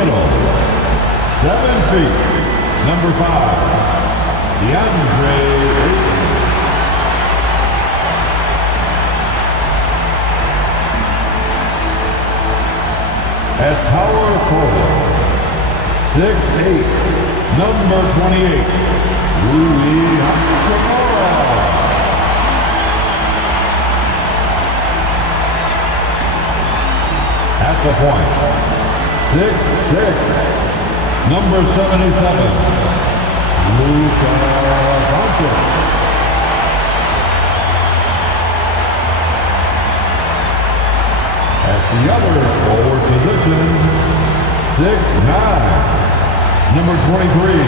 middle, 7 feet, number 5, DeAndre. At power forward, 6'8", number 28, Louis Hachimura. At the point, 6'6", number 77, Luka Doncic. At the other forward position, 6'9", number 23,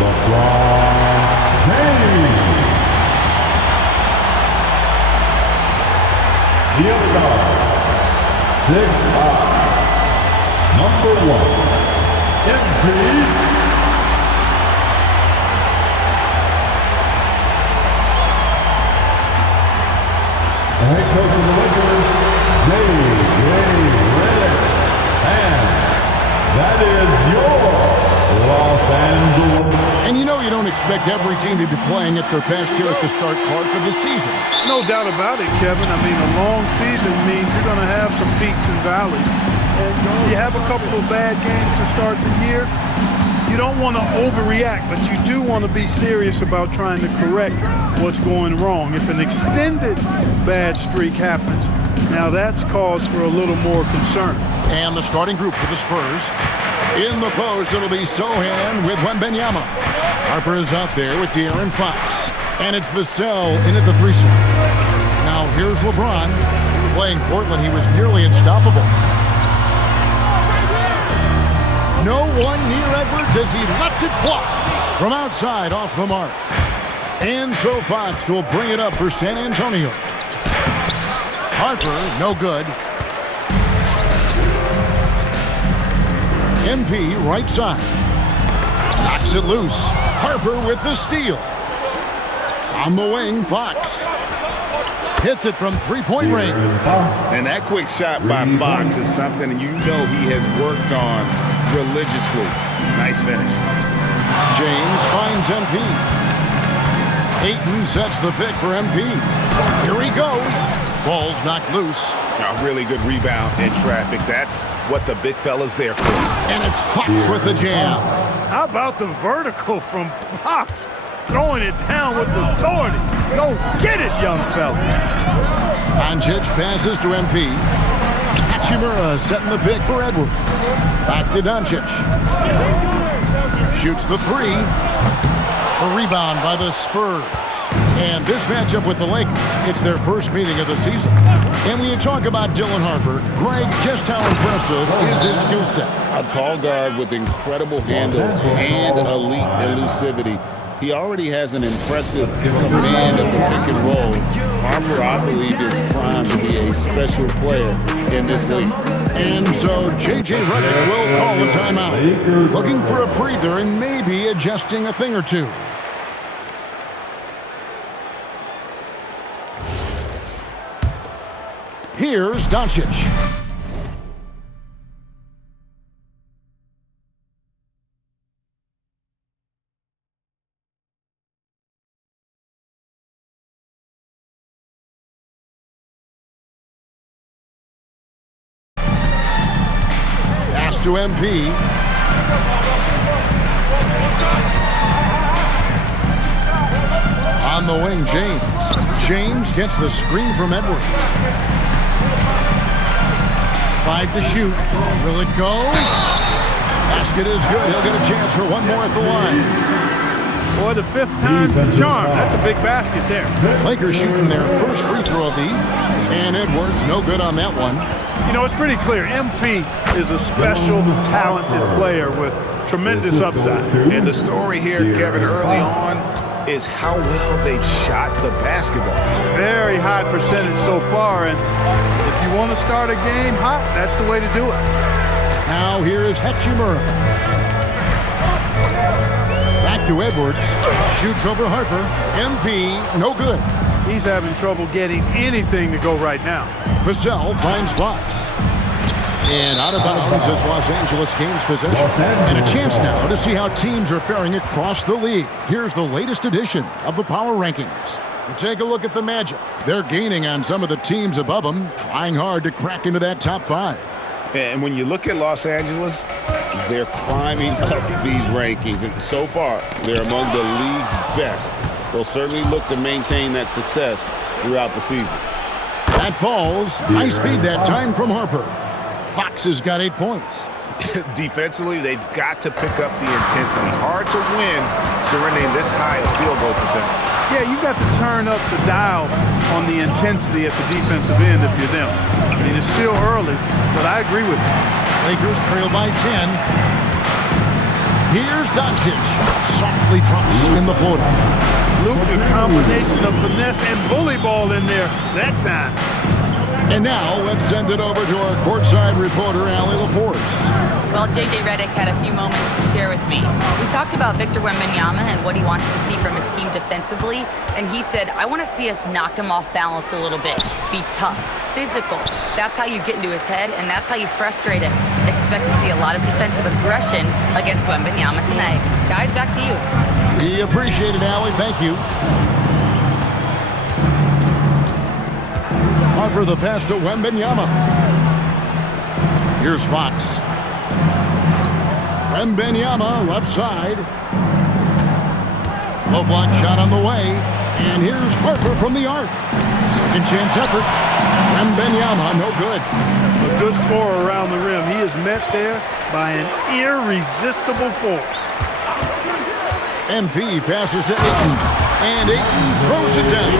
LeBron James. The other guard, 6'5", number 1, MP. The head coach of the Lakers, J.J. Redick. And that is your Los Angeles. And you know you don't expect every team to be playing at their best here at the start part of the season. No doubt about it, Kevin. I mean, a long season means you're going to have some peaks and valleys. And you have a couple of bad games to start the year. You don't want to overreact, but you do want to be serious about trying to correct what's going wrong. If an extended bad streak happens, now that's cause for a little more concern. And the starting group for the Spurs. In the post, it'll be Sohan with Wembanyama. Harper is out there with De'Aaron Fox. And it's Vassell in at the 3 slot. Now here's LeBron. Playing Portland, he was nearly unstoppable. No one near Edwards as he lets it fly from outside off the mark. And so Fox will bring it up for San Antonio. Harper, no good. MP right side. Knocks it loose. Harper with the steal. On the wing, Fox. Hits it from three-point range. And that quick shot by Fox is something you know he has worked on religiously. Nice finish. James finds MP. Ayton sets the pick for MP. Here he goes. Ball's knocked loose. A really good rebound in traffic. That's what the big fella's there for. And it's Fox with the jam. How about the vertical from Fox? Throwing it down with authority. Go get it, young fella. Doncic passes to MP. Hachimura setting the pick for Edwards. Back to Doncic. Shoots the 3. A rebound by the Spurs. And this matchup with the Lakers, it's their first meeting of the season. And when you talk about Dylan Harper, Greg, just how impressive is his skill set? A tall guard with incredible handles and elite elusivity. He already has an impressive command of the pick and roll. Harper, I believe, is primed to be a special player in this league. And so J.J. Redick will call a timeout. Looking for a breather and maybe adjusting a thing or two. Here's Doncic. Pass to MP. On the wing, James. James gets the screen from Edwards. 5 to shoot. Will it go? Basket is good. He'll get a chance for one more at the line. Boy, the 5th time's the charm. That's a big basket there. Lakers shooting their first free throw of the evening. And Edwards, no good on that one. You know, it's pretty clear. MP is a special, talented player with tremendous upside. And the story here, Kevin, early on is how well they've shot the basketball. Very high percentage so far, and if you want to start a game hot, that's the way to do it. Now here is Hachimura. Back to Edwards. Shoots over Harper. MP, no good. He's having trouble getting anything to go right now. Vassell finds Fox. And out of bounds as Los Angeles gains possession. And a chance now to see how teams are faring across the league. Here's the latest edition of the Power Rankings. You take a look at the Magic. They're gaining on some of the teams above them, trying hard to crack into that top 5. And when you look at Los Angeles, They're climbing up these rankings, and so far, they're among the league's best. They'll certainly look to maintain that success throughout the season. That falls. Nice feed that time from Harper. Fox has got 8 points. defensively, they've got to pick up the intensity. Hard to win surrendering this high a field goal percentage. Yeah, you've got to turn up the dial on the intensity at the defensive end if you're them. I mean, it's still early, but I agree with you. Lakers trail by 10. Here's Doncic. Softly drops in the floater. Luke, a combination of finesse and bully ball in there that time. And now let's send it over to our courtside reporter, Allie LaForce. Well, J.J. Redick had a few moments to share with me. We talked about Victor Wembanyama and what he wants to see from his team defensively, and he said, I want to see us knock him off balance a little bit. Be tough, physical. That's how you get into his head, and that's how you frustrate him. Expect to see a lot of defensive aggression against Wembanyama tonight. Guys, back to you. We appreciate it, Allie. Thank you. Harper the pass to Wembanyama. Here's Fox. Wembanyama, left side. Low block shot on the way. And here's Harper from the arc. Second chance effort. Wembanyama, no good. A good scorer around the rim. He is met there by an irresistible force. MP passes to Ayton. And Ayton throws it down.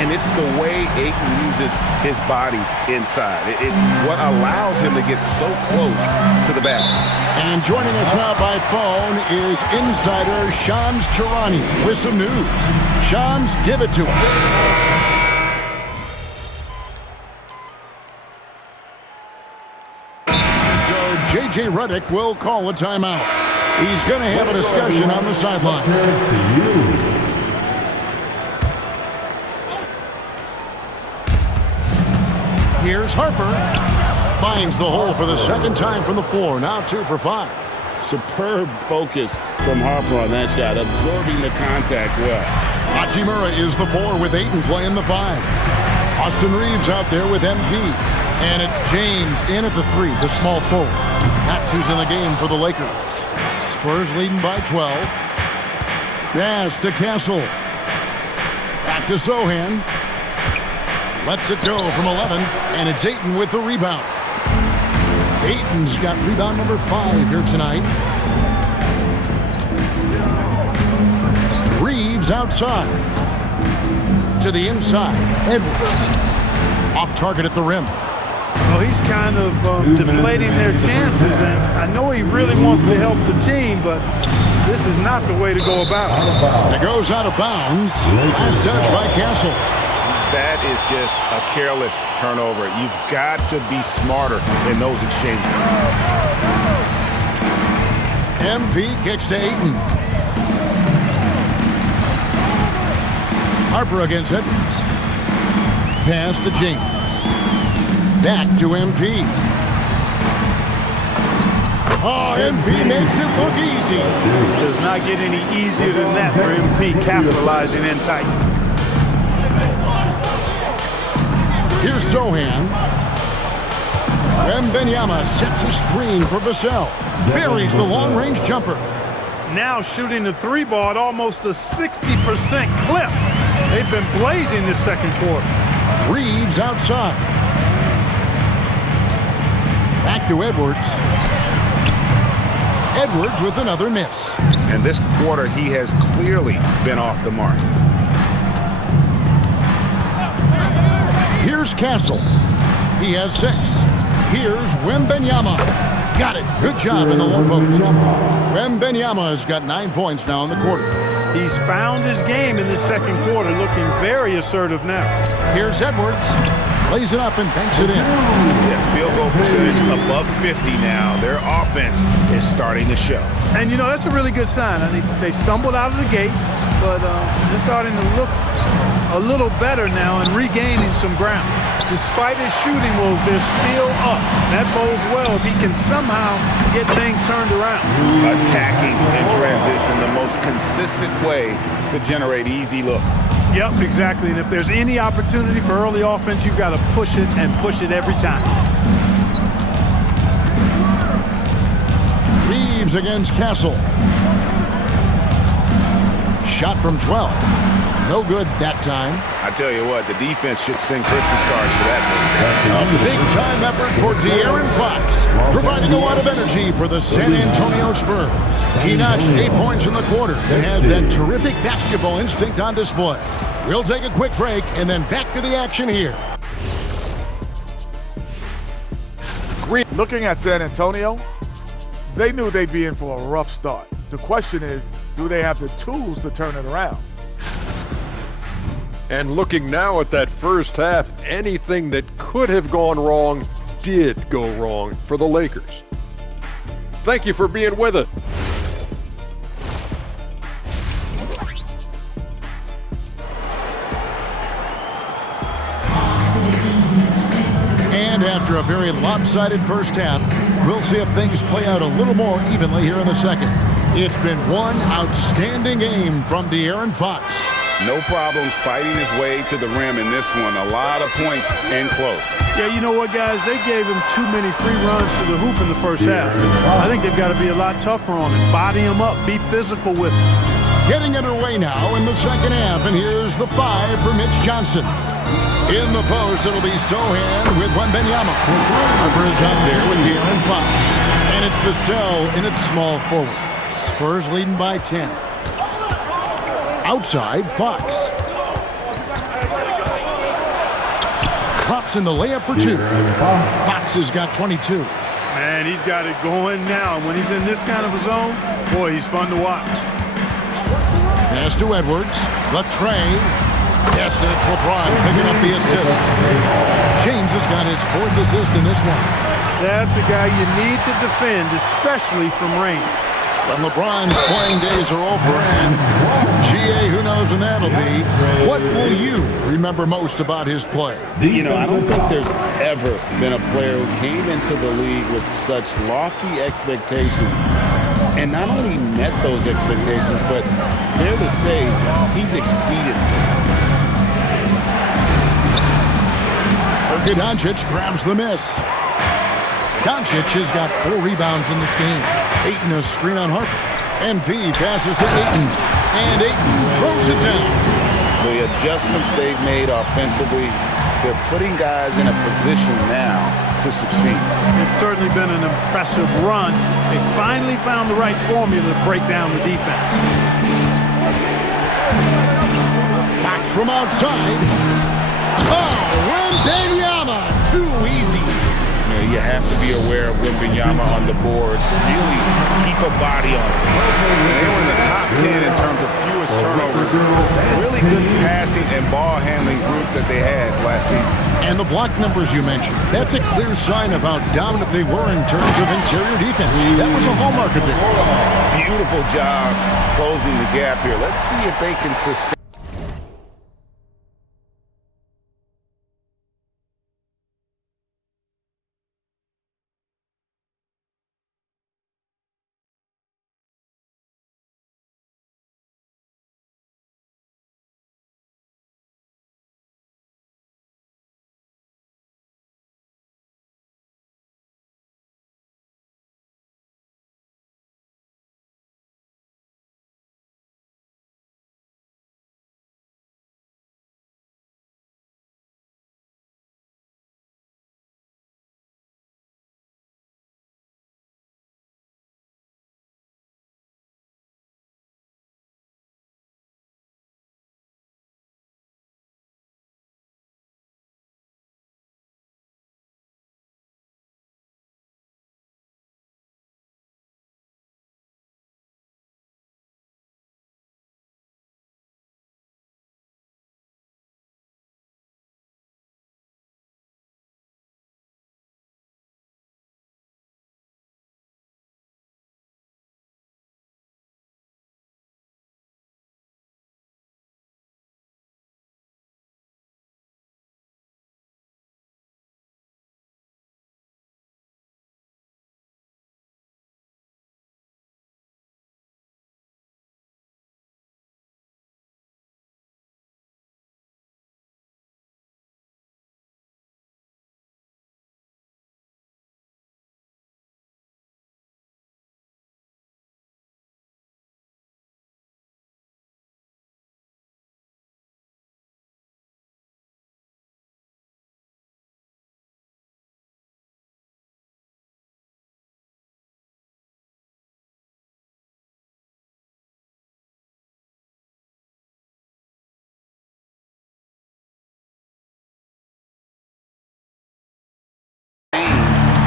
And it's the way Ayton uses his body inside. It's what allows him to get so close to the basket. And joining us now by phone is insider Shams Charania with some news. Shams, give it to us. So J.J. Redick will call a timeout. He's going to have a discussion on the sideline. Here's Harper. Finds the hole for the second time from the floor. Now 2 for 5. Superb focus from Harper on that shot, absorbing the contact well. Hachimura is the 4 with Ayton playing the 5. Austin Reeves out there with MP. And it's James in at the 3, the small forward. That's who's in the game for the Lakers. Spurs leading by 12. Pass to Castle. Back to Sohan. Lets it go from 11, and it's Ayton with the rebound. Ayton's got rebound number 5 here tonight. Reeves outside. To the inside. Edwards. Off target at the rim. Well, he's kind of deflating their chances, and I know he really wants to help the team, but this is not the way to go about it. It goes out of bounds. Last touch by Castle. That is just a careless turnover. You've got to be smarter in those exchanges. MP kicks to Ayton. Harper against Edwards. Pass to James. Back to MP. Oh, MP makes it look easy. It does not get any easier than that for MP capitalizing in tight. Here's Sohan. Wembanyama sets a screen for Vassell. Buries the long-range jumper. Now shooting the 3 ball at almost a 60% clip. They've been blazing this second quarter. Reeves outside. Back to Edwards. Edwards with another miss. And this quarter, he has clearly been off the mark. Here's Castle. He has 6. Here's Wembanyama. Got it. Good job in the low post. Wembanyama has got 9 points now in the quarter. He's found his game in the second quarter, looking very assertive now. Here's Edwards. Plays it up and banks it in. Yeah, field goal percentage above 50 now. Their offense is starting to show. And, you know, that's a really good sign. I mean, they stumbled out of the gate, but they're starting to look a little better now and regaining some ground. Despite his shooting woes, they're still up. That bodes well if he can somehow get things turned around. Attacking in transition, the most consistent way to generate easy looks. Yep, exactly. And if there's any opportunity for early offense, you've got to push it and push it every time. Reeves against Castle. Shot from 12. No good that time. I tell you what, the defense should send Christmas cards for that. A big-time effort for De'Aaron Fox, providing a lot of energy for the San Antonio Spurs. He notched 8 points in the quarter and has that terrific basketball instinct on display. We'll take a quick break and then back to the action here. Looking at San Antonio, they knew they'd be in for a rough start. The question is, do they have the tools to turn it around? And looking now at that first half, anything that could have gone wrong did go wrong for the Lakers. Thank you for being with us. And after a very lopsided first half, we'll see if things play out a little more evenly here in the second. It's been one outstanding game from De'Aaron Fox. No problem fighting his way to the rim in this one. A lot of points and close. Yeah, you know what, guys? They gave him too many free runs to the hoop in the first half. I think they've got to be a lot tougher on him. Body him up. Be physical with him. Getting underway now in the second half, and here's the 5 for Mitch Johnson. In the post, it'll be Sohan with Wembanyama. Harper is out there with De'Aaron Fox. And it's Vassell in its small forward. Spurs leading by 10. Outside, Fox. Drops in the layup for 2. Fox has got 22. Man, he's got it going now. When he's in this kind of a zone, boy, he's fun to watch. Pass to Edwards. Latrey. Yes, and it's LeBron picking up the assist. James has got his 4th assist in this one. That's a guy you need to defend, especially from range. But LeBron's playing days are over, and GA, who knows when that'll be. What will you remember most about his play? You know, I don't think there's ever been a player who came into the league with such lofty expectations and not only met those expectations, but fair to say, he's exceeded them. Doncic grabs the miss. Doncic has got 4 rebounds in this game. Ayton a screen on Harper. MP passes to Ayton. And Ayton throws it down. The adjustments they've made offensively, they're putting guys in a position now to succeed. It's certainly been an impressive run. They finally found the right formula to break down the defense. Back from outside. Oh, Wembanyama, too easy. You have to be aware of Wembanyama on the boards. Really keep a body on him. They were in the top 10 in terms of fewest turnovers. Really good passing and ball handling group that they had last season. And the block numbers you mentioned, that's a clear sign of how dominant they were in terms of interior defense. That was a hallmark of theirs. Beautiful job closing the gap here. Let's see if they can sustain.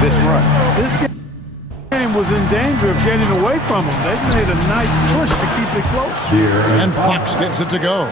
this run. This game was in danger of getting away from him. They made a nice push to keep it close. And Fox gets it to go.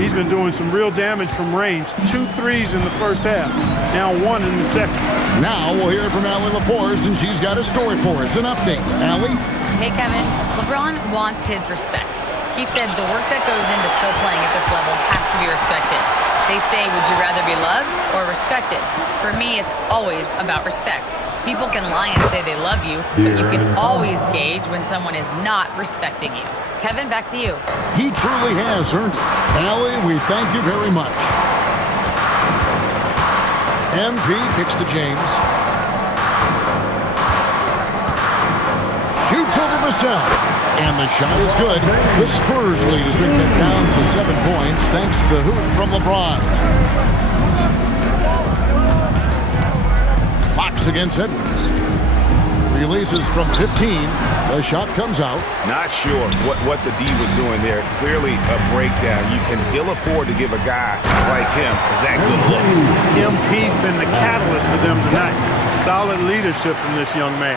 He's been doing some real damage from range. 2 threes in the first half. Now 1 in the second. Now we'll hear from Allie LaForce, and she's got a story for us. An update. Allie? Hey, Kevin. LeBron wants his respect. He said the work that goes into still playing at this level has to be respected. They say, would you rather be loved or respected? For me, it's always about respect. People can lie and say they love you, but you can always gauge when someone is not respecting you. Kevin, back to you. He truly has earned it. Allie, we thank you very much. MP kicks to James. Shoots over Vassell. And the shot is good. The Spurs lead has been cut down to 7 points thanks to the hoop from LeBron. Fox against Edwards. Releases from 15. The shot comes out. Not sure what the D was doing there. Clearly a breakdown. You can ill afford to give a guy like him that good look. MP's been the catalyst for them tonight. Solid leadership from this young man.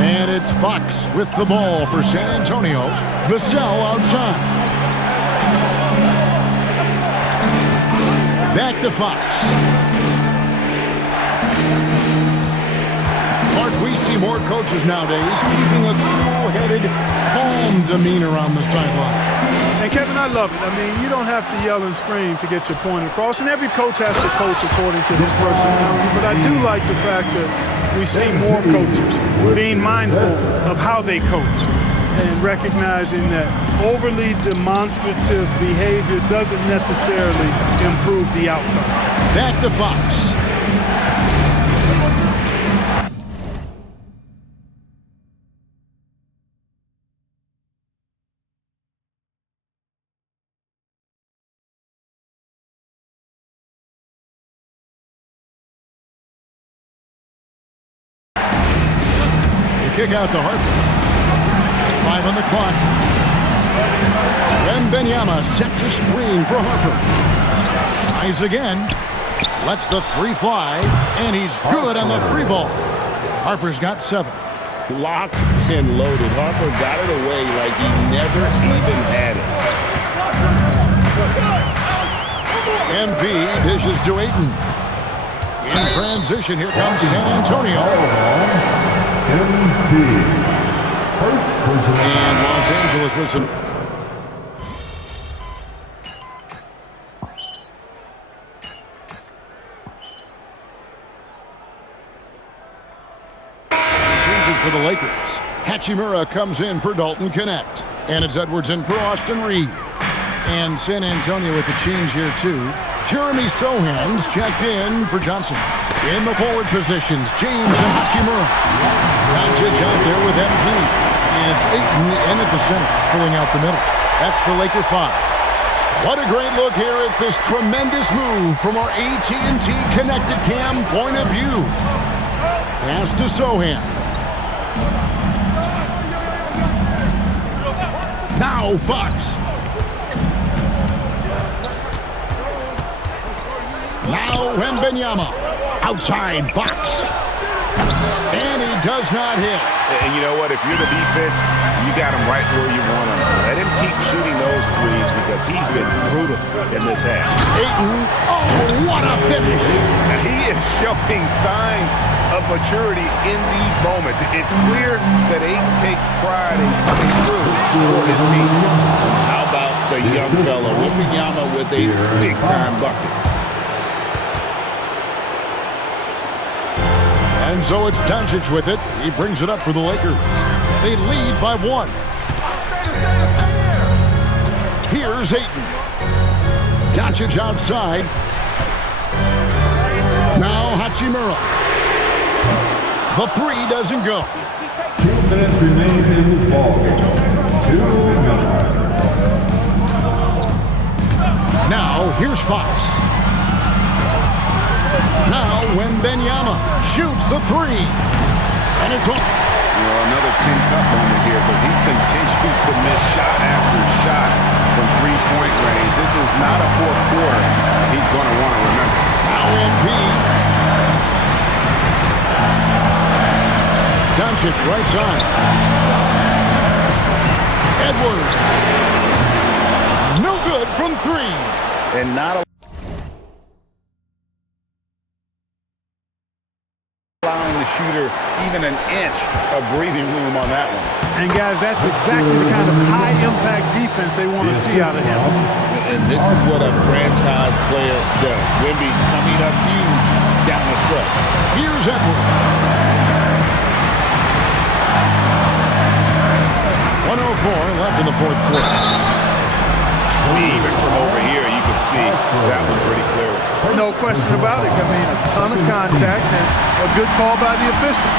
And it's Fox with the ball for San Antonio. Vassell outside. Back to Fox. Mark, we see more coaches nowadays keeping a cool-headed, calm demeanor on the sideline. And Kevin, I love it. I mean, you don't have to yell and scream to get your point across, and every coach has to coach according to his personality. But I do like the fact that we see more coaches being mindful of how they coach and recognizing that overly demonstrative behavior doesn't necessarily improve the outcome. Back to Fox. Kick out to Harper. 5 on the clock. Wembanyama sets a screen for Harper. Tries again. Lets the 3 fly. And he's good on the 3 ball. Harper's got 7. Locked and loaded. Harper got it away like he never even had it. MP dishes to Ayton. In transition, here comes San Antonio. MP. First person. And Los Angeles with some. Changes for the Lakers. Hachimura comes in for Dalton Connect. And it's Edwards in for Austin Reed. And San Antonio with the change here too. Jeremy Sohan's checked in for Johnson. In the forward positions, James and Hachimura. Doncic out there with MP. And it's Ayton in at the center, filling out the middle. That's the Laker 5. What a great look here at this tremendous move from our AT&T Connected Cam point of view. Pass to Sohan. Now Fox. Now Wembanyama. Outside Fox. And he does not hit. And you know what? If you're the defense, you got him right where you want him. Let him keep shooting those threes because he's been brutal in this half. Ayton. Oh, what a finish. Now, he is showing signs of maturity in these moments. It's clear that Ayton takes pride in coming through for his team. And how about the young fella, Wembanyama, with a big-time bucket. And so it's Doncic with it. He brings it up for the Lakers. They lead by 1. Here's Ayton. Doncic outside. Now Hachimura. The 3 doesn't go. 2 minutes remain in this ball game. 2 minutes. Now here's Fox. Now Wembanyama shoots the 3. And it's off. You know, another tin cup moment here because he continues to miss shot after shot from three-point range. This is not a fourth quarter he's going to want to remember. Now MP. Doncic right side. Edwards. No good from three. And not allowing the shooter even an inch of breathing room on that one. And guys, that's exactly the kind of high-impact defense they want to see out of him. And this is what a franchise player does. Wemby coming up huge down the stretch. Here's Edwards. 1:04 left in the fourth quarter. Even from over here, you can see that one pretty clearly. No question about it. I mean, a ton of contact and a good call by the official.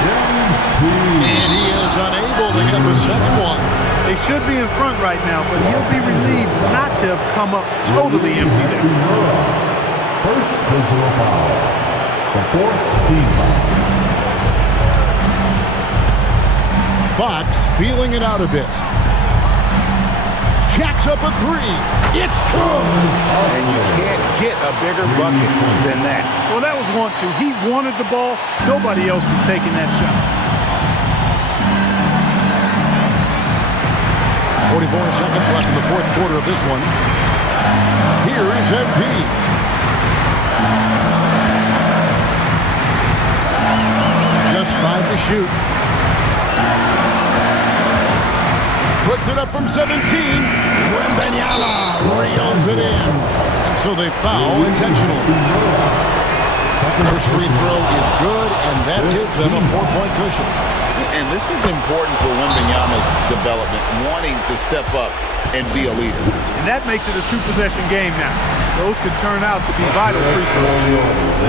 And he is unable to get the second one. They should be in front right now, but he'll be relieved not to have come up totally empty there. First personal foul. The fourth team foul. Fox feeling it out a bit. Jacks up a three. It's good. And you can't get a bigger bucket than that. Well, that was 1-2. He wanted the ball. Nobody else was taking that shot. 44 seconds left in the fourth quarter of this one. Here is MP. Just 5 to shoot. Puts it up from 17. Wembanyama reels it in. So they foul intentionally. First free throw is good, and that gives them a 4-point cushion. And this is important for Wembanyama's development, wanting to step up and be a leader. And that makes it a two-possession game now. Those could turn out to be vital free throws.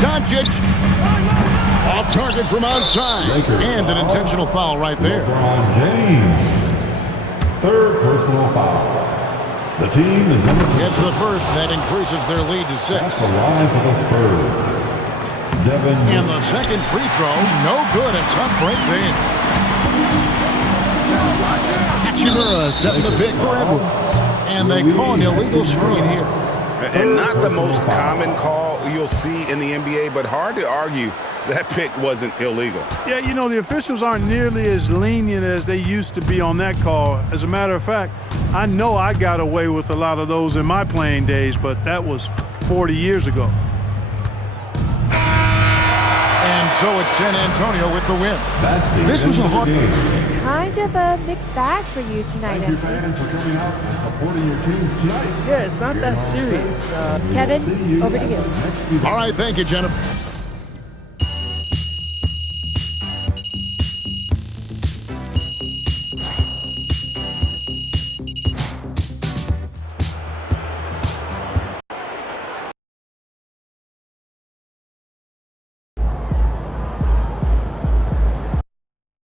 Doncic off target from outside. And an intentional foul right there. LeBron James. Third personal foul. The team is in the Gets the first. That increases their lead to 6. the line for the Spurs. Devin. And the second free throw, no good. A tough break there. Hachimura setting the pick for Edwards. And they call an illegal screen here. And not the most common call you'll see in the NBA, but hard to argue that pick wasn't illegal. Yeah, you know, the officials aren't nearly as lenient as they used to be on that call. As a matter of fact, I know I got away with a lot of those in my playing days, but that was 40 years ago. And so it's San Antonio with the win. This was a hard one. Kind of a mixed bag for you tonight, Thank you, Emily. fans, for coming out and supporting your team tonight. Yeah, it's not that serious. Kevin, over to you. All right, thank you, Jennifer.